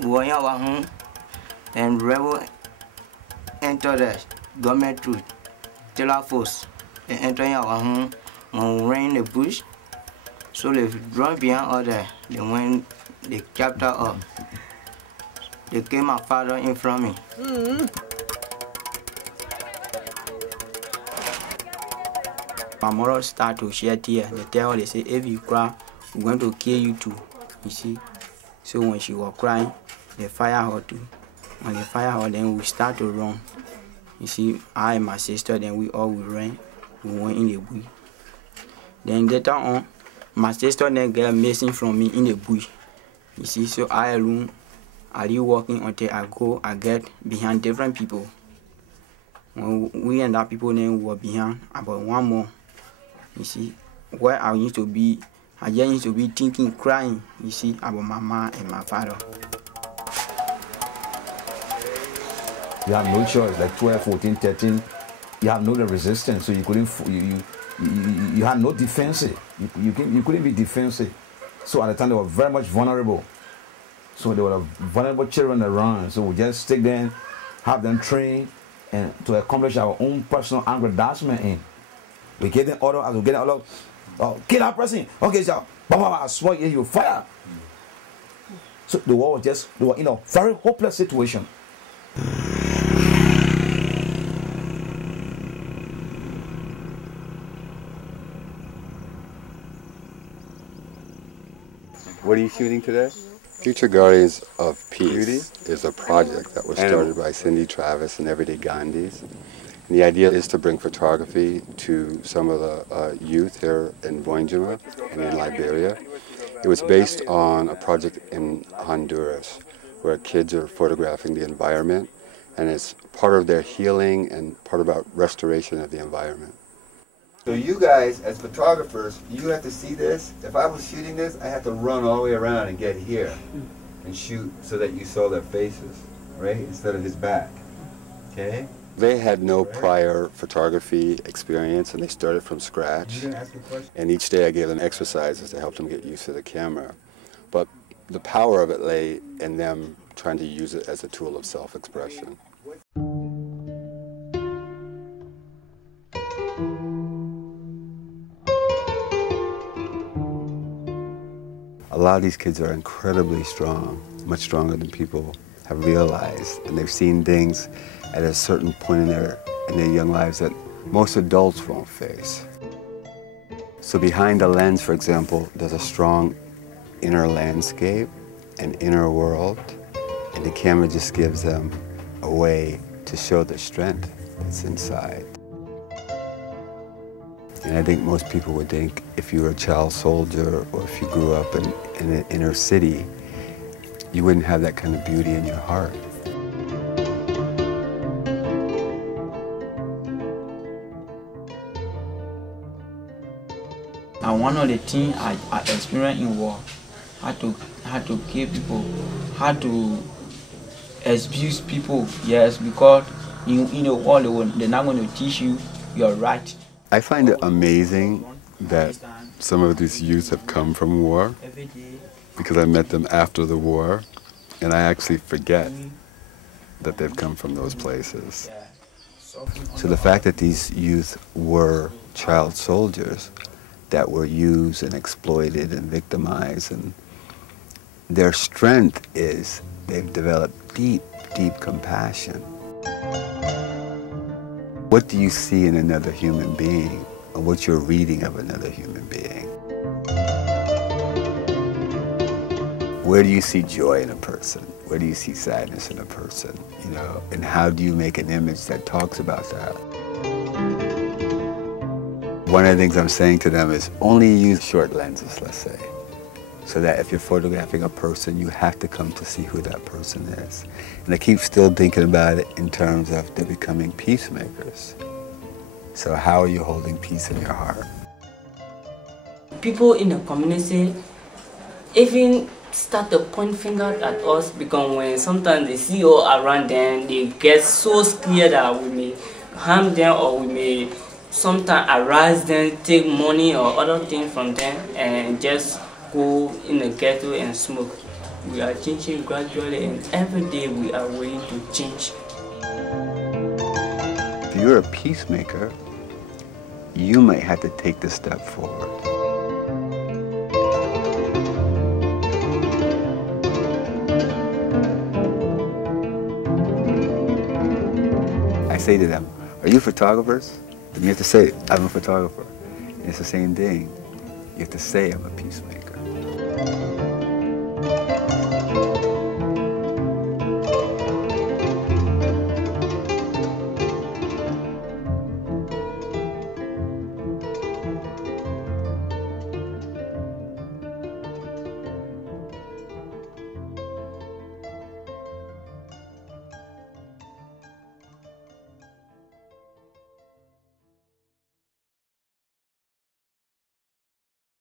Wanya Wahun and rebel enter the government troop, Taylor Force, and enter Wahun when we in the bush. So they run behind others. They went, they captured up. They came my father in front of me. My mother started to shed tears. They tell her, they say, if you cry, we're going to kill you too. You see? So when she was crying, they fire her too. When they fire her, then we start to run. You see, I and my sister, then we ran. We went in the bush. Then later on, my sister then got missing from me in the bush. You see, so I alone, I be walking until I get behind different people. When we and that people then were behind about one more. You see, where I used to be, I just used to be thinking, crying, you see, about my mom and my father. You have no choice, like 12, 14, 13, you have no resistance, so you couldn't, you had no defensive. You couldn't be defensive. So at the time they were very much vulnerable. So there were vulnerable children around. So we just stick them, have them trained, and to accomplish our own personal aggrandizement in. We get them order, as we get them order, kill that person. Okay, so I swear you fire. So the war was just, they were in a very hopeless situation. What are you shooting today? Future Guardians of Peace is a project that was started by Cindy Travis and Everyday Gandhis. And the idea is to bring photography to some of the youth here in Boinjima and in Liberia. It was based on a project in Honduras where kids are photographing the environment, and it's part of their healing and part about restoration of the environment. So you guys, as photographers, you have to see this. If I was shooting this, I had to run all the way around and get here and shoot so that you saw their faces, right? Instead of his back, okay? They had no prior photography experience, and they started from scratch. And each day I gave them exercises to help them get used to the camera. But the power of it lay in them trying to use it as a tool of self-expression. A lot of these kids are incredibly strong, much stronger than people have realized, and they've seen things at a certain point in their young lives that most adults won't face. So behind the lens, for example, there's a strong inner landscape, an inner world, and the camera just gives them a way to show the strength that's inside. And I think most people would think if you were a child soldier or if you grew up in an inner city, you wouldn't have that kind of beauty in your heart. And one of the things I experienced in war, how to kill people, how to abuse people, yes, because in the war they're not going to teach you your right. I find it amazing that some of these youth have come from war, because I met them after the war, and I actually forget that they've come from those places. So the fact that these youth were child soldiers that were used and exploited and victimized, and their strength is they've developed deep, deep compassion. What do you see in another human being, or what's your reading of another human being? Where do you see joy in a person? Where do you see sadness in a person? You know, and how do you make an image that talks about that? One of the things I'm saying to them is only use short lenses, let's say, so that if you're photographing a person, you have to come to see who that person is. And I keep still thinking about it in terms of they're becoming peacemakers. So how are you holding peace in your heart? People in the community even start to point fingers at us, because when sometimes they see us around them, they get so scared that we may harm them, or we may sometimes harass them, take money or other things from them, and just go in the ghetto and smoke. We are changing gradually, and every day we are willing to change. If you're a peacemaker, you might have to take the step forward. I say to them, are you photographers? And you have to say, I'm a photographer. And it's the same thing. You have to say, I'm a peacemaker.